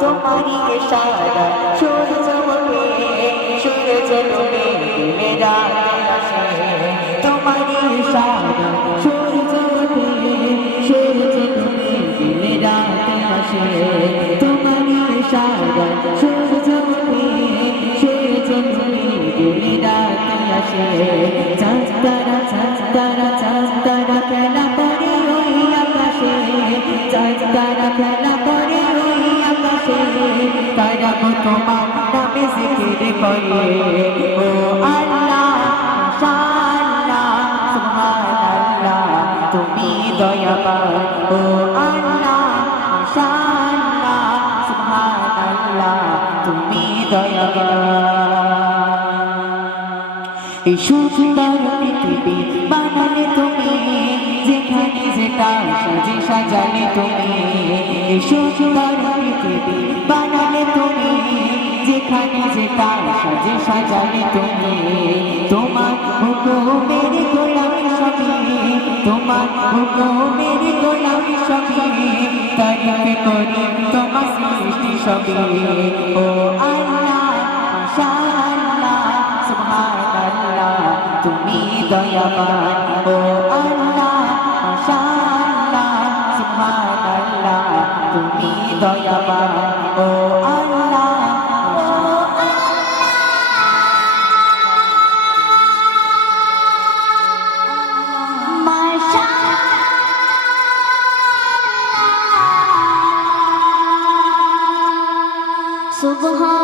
ওই তোমারই ইশারা, সূর্য ওঠে সূর্য ডুবে মেরা আসে তোমারই ইশারা, সূর্য ওঠে সূর্য ডুবে মেরা আসে তোমারই ইশারা, সূর্য ওঠে সূর্য ডুবে মেরা আসে চাঁদারা চাঁদারা চাঁদারা খেলা করে ওই আকাশে। চাঁদারা খেলা তারা তোমার নামে জিকির করে ও আল্লাহ শাআল্লাহ সুবহানাল্লাহ তুমি দয়াবান ও আল্লাহ শাআল্লাহ সুবহানাল্লাহ তুমি দয়াবান সুন্দর পৃথিবী বানালে তুমি যেখানে যেটা সাজে সাজালে তুমি সুন্দর পৃথিবী বানালে যেখানে যেটা সাজে সাজালে তুমি, তোমার হুকুমের গোলামি সবই তোমার হুকুমের গোলামি সবই তারিফ করি তোমার সৃষ্টি সবই। ও আল্লাহ, মাশাআল্লাহ, সুবহানাল্লাহ, তুমি দয়াবান। ও আল্লাহ, মাশাআল্লাহ, সুবহানাল্লাহ, তুমি দয়া सुबह